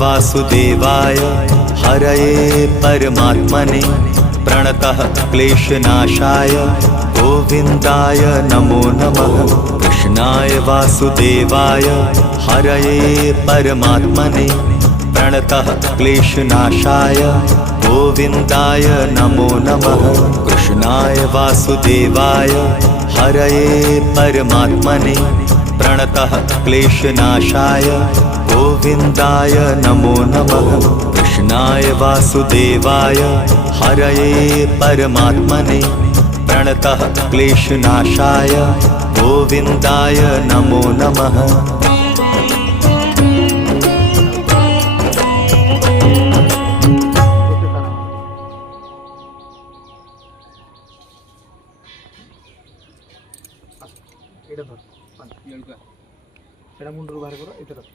वासुदेवाय हरये परमात्मने प्रणतः क्लेशनाशाय गोविन्दाय नमो नमः। कृष्णाय वासुदेवाय हरये परमात्मने प्रणतः क्लेशनाशाय गोविन्दाय नमो नमः। कृष्णाय वासुदेवाय हरये परमात्मने प्रणतः क्लेशनाशाय गोविन्दाय नमो नमः। कृष्णाय वासुदेवाय हरये परमात्मने प्रणतः क्लेशनाशाय गोविन्दाय नमो नमः। এটা ধর এটা মুন্ডুর বাইরে করো এটা ধর